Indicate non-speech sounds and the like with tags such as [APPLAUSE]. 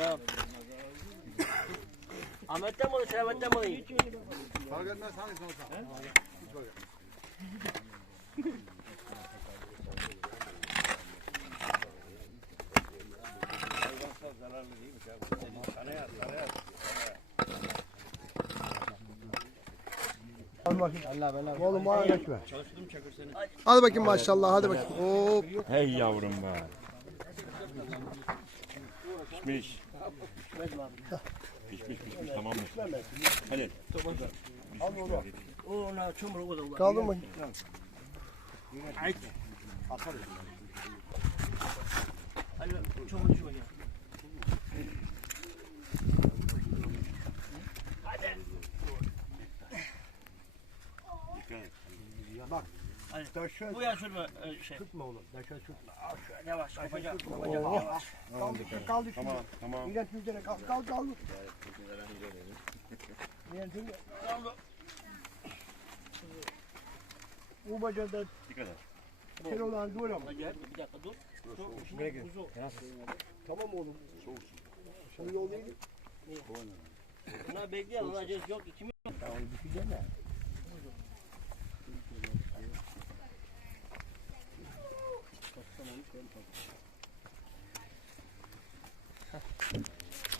ol. Ahmet'ten mi olur, Servet'ten mi alayım? Fark etmez hangisi olsa. Hiç fark etmez. Oğlum bana geçme. Hadi bakayım maşallah hadi bakayım. Hop. Hey yavrum be. Pişmiş. Pişmiş pişmiş tamam mı? Hadi. O ona çamur o da ulan. Kaldın bakayım. Hadi çamur düşme ya. Taşı Bu ya şurada e, şey. tutma oğlum. Taşı tutma. Yavaş yapacağım. yapacağım, Yavaş. Kaldı, kaldı şimdi. Tamam tamam. Millet yüzüne kaldı, kaldı, kaldı. Milletin [LAUGHS] bu bacada Dikkat et. tel olan dur ama. Gel bir dakika dur. Dur. Şimdi kuzu. Tamam oğlum. Şimdi yol değil. Bunlar bekleyelim. Bunlar yok. İkimiz. Tamam düşünce ne?